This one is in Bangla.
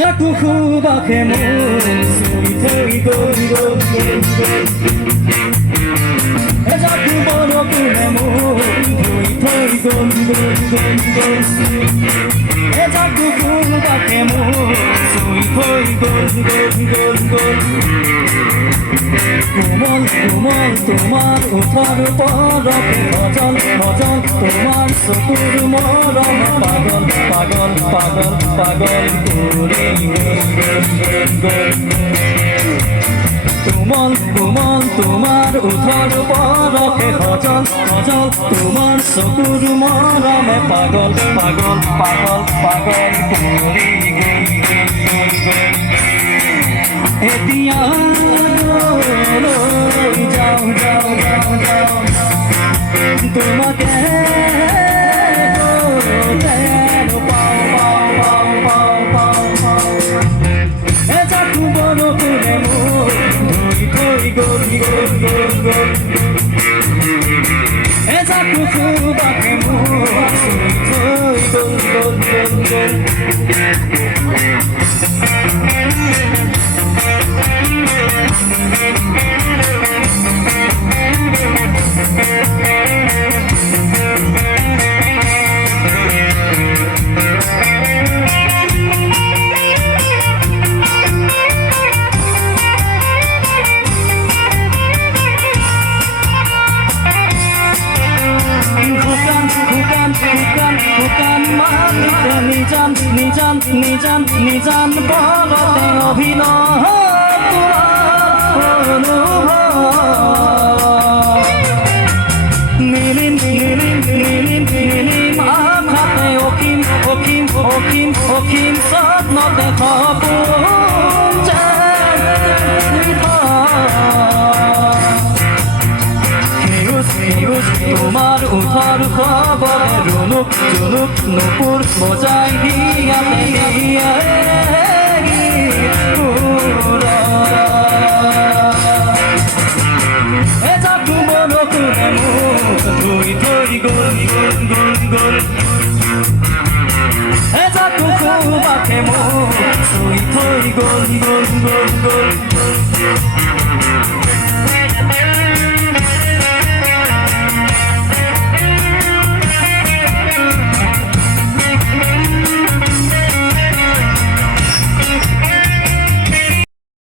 কুকু বাখে মন সুই থই গল গল গল গল জাকু বড় কুনে মন থই থই গল গল গল গল জাকু কুকু বাখে মন সুই থই গল গল গল গল কোমল কোমল তোমার ওঠার পরতে অচল অচল তোমার চকুর মরম পাগল পাগল পাগল পাগল করে কোমল কোমল তোমার ওঠার পরতে অচল অচল তোমার চকুর মরমে পাগল পাগল পাগল পাগল করে এতিয়া যাও যাও যাও যাও তোমাকে পাও পাও পাও পাও পাও পাও জাকু বড় করে ধুই ধুই গল গল গল গল জাকু বাকে ধুই ধুই গল গল গল গল নিজান পরতে অভিনয় নীলিম নীলিম নীলিম নীলিম আঘাতে অসীম অসীম অসীম অসীম স্বপ্নতে সপোন তোমার উঠার খবরে রুনুক জুনুক নুপুর বজাই দিয়াতে গিয়ে জাকু বড় করে মুখ ধুই ধুই গল গল গল গল জাকু বাকে মুখ ধুই ধুই গল গল গল গল